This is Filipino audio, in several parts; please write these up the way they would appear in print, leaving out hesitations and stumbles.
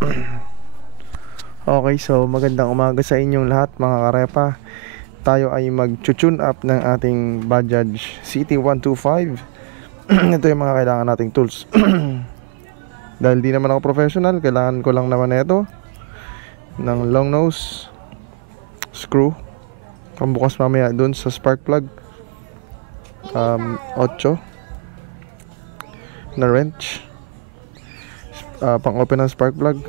Okay, so magandang umaga sa inyong lahat mga karepa. Tayo ay mag-tune up ng ating Bajaj CT125. Ito yung mga kailangan nating tools. Dahil di naman ako professional, kailangan ko lang naman ito ng long nose screw, pambukas mamaya dun sa spark plug, 8 na wrench, pang open ng spark plug,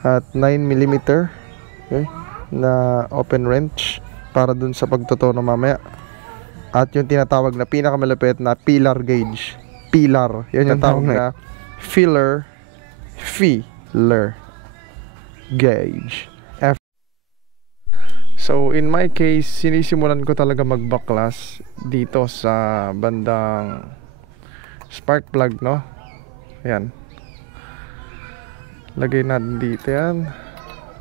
at 9mm, okay, na open wrench para dun sa pagtotono mamaya, at yung tinatawag na pinakamalapit na pillar gauge. Pillar, yan yung tawag na filler gauge. So in my case, sinisimulan ko talaga magbaklas dito sa bandang spark plug, no? Ayan, lagay natin dito yan.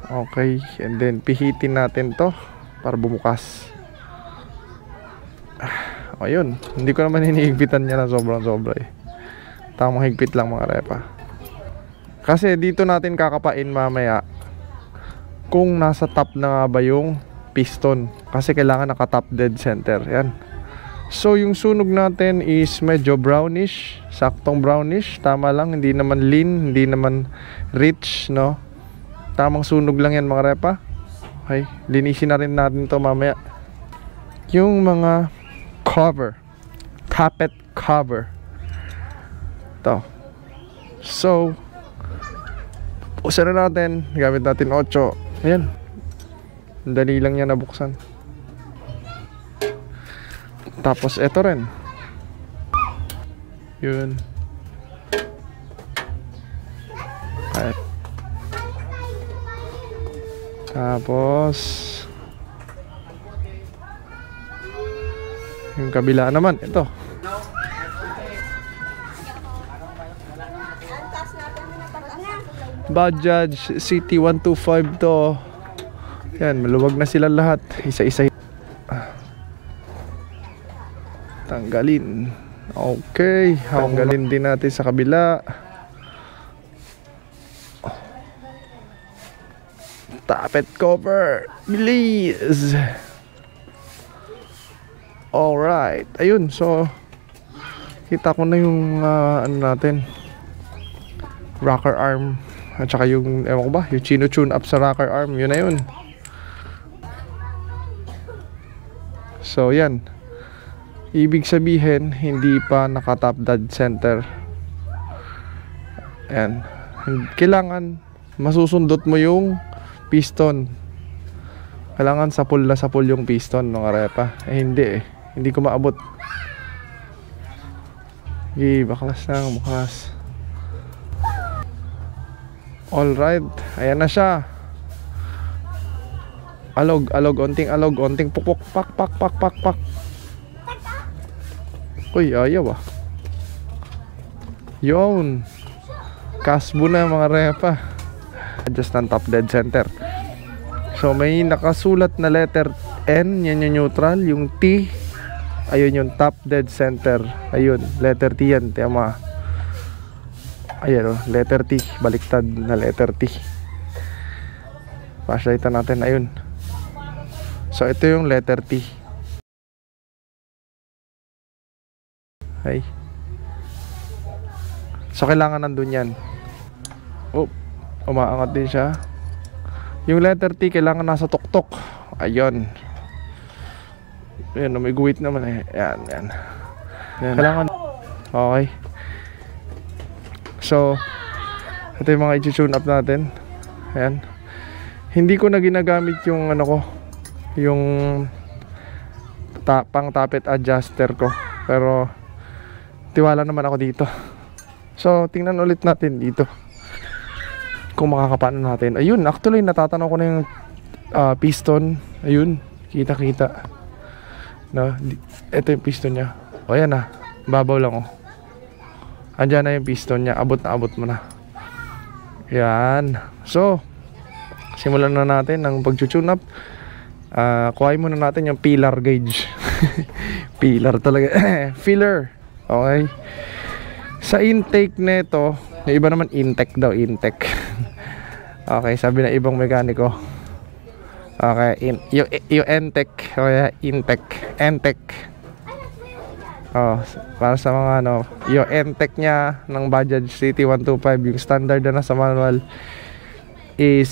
Okay, and then pihitin natin to para bumukas. Ayun, hindi ko naman hinihigpitan niya na sobrang-sobra eh. Tamang higpit lang mga repa. Kasi dito natin kakapain mamaya kung nasa top na nga ba yung piston, kasi kailangan naka top dead center. Yan. So yung sunog natin is medyo brownish, saktong brownish, tama lang, hindi naman lean, hindi naman rich, no? Tamang sunog lang yan mga repa. Okay, linisin na rin natin to mamaya. Yung mga cover, tappet cover to. So usarin natin, gamit natin 8. Ayan, dali lang yan nabuksan. Tapos ito rin, yun. Okay. Tapos yung kabila naman, ito. Bajaj CT125 to. Yan, maluwag na sila lahat. Isa-isa tanggalin. Okay, tanggalin din natin sa kabila. Tappet cover, please. Alright, ayun. So kita ko na yung ano natin, rocker arm, at saka yung, ewan ko ba, yung chino tune up sa rocker arm, yun na yun. So yan, ibig sabihin hindi pa naka top dead center. Yan, kailangan masusundot mo yung piston. Kailangan sapul na sapul yung piston mga repa. Eh hindi eh, hindi ko maabot. Okay, baklas lang, baklas. Alright, ayan na siya. Alog, onting pukpok, pak. Uy, ayaw ah. Yun, kasbo na mga repa. Adjust ng top dead center. So may nakasulat na letter N, yan yung neutral. Yung T, ayun yung top dead center. Ayun, letter T yan, tama. Ayan o, letter T, baliktad na letter T. Flashlightan natin, ayun. So ito yung letter T. Okay. So kailangan nandun yan. Oh, umaangat din siya. Yung letter T kailangan nasa tuktok. Ayun. Ayan, may guwit naman eh. Yan. Kailangan. Okay. So ito yung mga i-tune up natin. Ayan. Hindi ko na ginagamit yung ano ko, yung pang tappet adjuster ko, pero tiwala naman ako dito. So tingnan ulit natin dito kung makakapano natin. Ayun, actually natatanaw ko na yung piston. Ayun, kita no, ito yung piston nya. O yan na, babaw lang oh. Andyan na yung piston nya, abot mo na. Yan. So simulan na natin ang pag-tune up. Kuhain muna natin yung pillar gauge. Pillar talaga. Filler. Okay. Sa intake nito, Yung iba naman Intec daw, Intec. Okay, sabi na ibang mekaniko. Okay, yung Entec, okay, Intec, Entec. Oh, para sa mga ano, yung Entec niya ng Bajaj City 125, yung standard na nasa manual is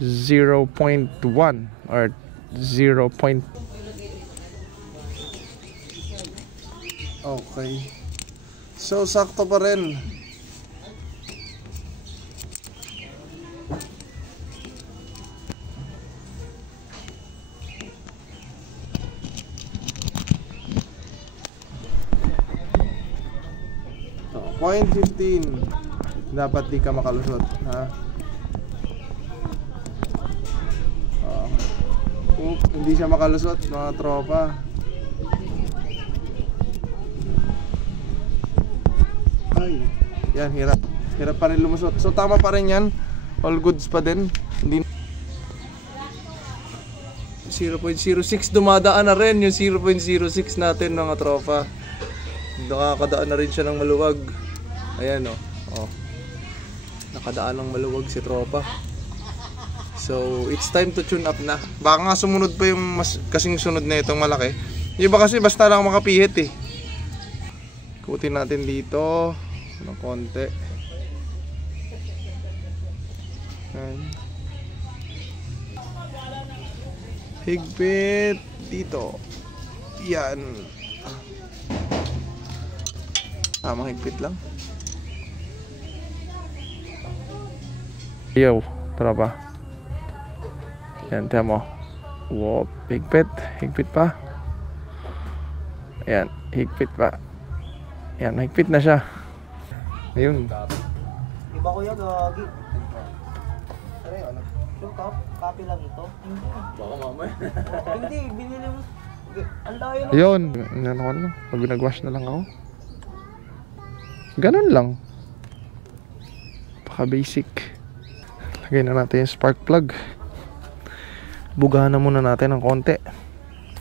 0.1 or 0. Okay. So sakto pa rin. Oh, 0.15. Dapat di ka makalusot, ha? Hindi siya makalusot, mga tropa. Ay, yan, hirap. Hirap pa rin lumusot. So tama pa rin yan. All goods pa din. Hindi 0.06 dumadaan na rin yung 0.06 natin, mga tropa. Nakakadaan na rin siya ng maluwag. Ayan, oh. Oh. Nakadaan ng maluwag si tropa. So, it's time to tune up na. Baka nga sumunod pa yung mas kasing sunod na itong malaki. Yung iba kasi basta lang makapihit eh. Kutin natin dito ng konti. Ayan. Higpit dito. Yan. Tamang higpit lang. Yo, tropa. Yan, tiyan mo. Wow, higpit. Higpit pa. Ayan, higpit pa. Ayan, higpit na siya. Ayun. Iba ko yan, gagi. Ano? Yung copy lang ito? Hindi. Baka mamaya. Hindi, binili mo. Ang layo lang. Ayun. Ano ko na. Pag nag-wash na lang ako. Ganun lang. Paka basic. Lagay na natin yung spark plug. Bugahan na muna natin ng konti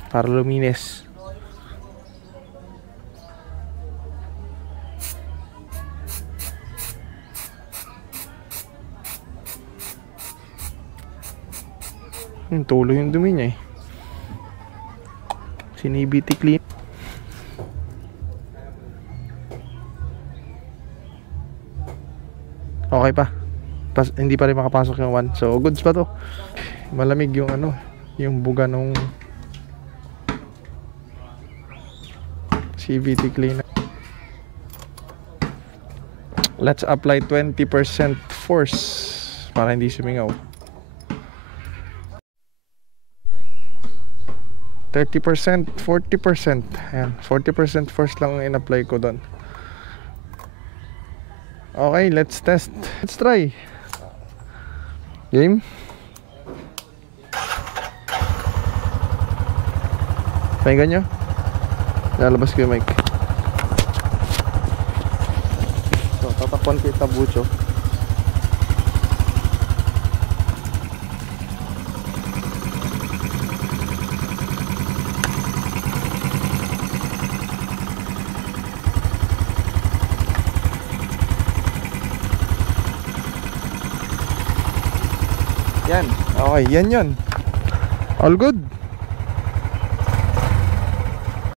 para luminis. Tuloy yung dumi niya eh. Sinibiti clean. Okay pa. Hindi pa rin makapasok yung one. So goods pa to. Malamig yung ano, yung buga nung CVT cleaner. Let's apply 20% force para hindi sumingaw. 30%, 40%. Ayan, 40% force lang ang in-apply ko doon. Okay, let's test. Let's try. Game? Pakinggan nyo? Lalabas ko yung mic. So, tatakpan ko yung tabucho. Yan. Okay, yan yun. All good.